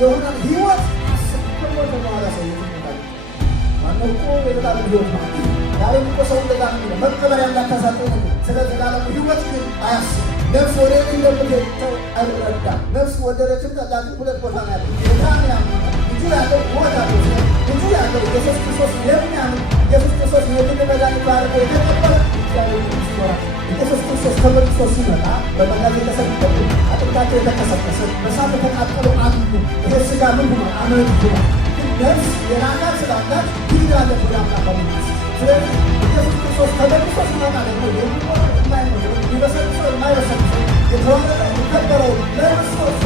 የሆነ ህይወት ከሞተ በኋላ ሰው ይሞታል። ማነው እኮ የዘላለም ህይወት ማለት ዛሬም እኮ ሰው እንደዛ ነው የሚለው መቀበሪያ እንዳታሳጠው ነው። ስለ ዘላለም ህይወት ግን አያስብ። ነፍስ ወደ እኔ እንደምትሄድ ሰው አይረዳም። ነፍስ ወደደችም ጠላችሁ ሁለት ቦታ ነው ያለው። ጌታን ያምኑ ልጁ ያለው ሞት አለው። ልጁ ያለው ኢየሱስ ክርስቶስ የሚያምን ኢየሱስ ክርስቶስ የግል መድኃኒት አድርጎ የተቀበለ ኢየሱስ ክርስቶስ ተመልሶ ሲመጣ በመጋዝ የተሰቀሉ አጥንታቸው የተከሰከሰ በሳት የተቃጠሉ አሉ። ይሄ ስጋ ምን ሆኗል? አመድ ሆኗል። ነፍስ የናካት ስላላት ይላለ ብላምና ስለዚህ ኢየሱስ ክርስቶስ ተመልሶ ሲመጣ ደግሞ የሚቆረጥ የማይሞት የሚበሰብሰው የማይበሰብሰው የተወረደ የከበረው ለርስቶስ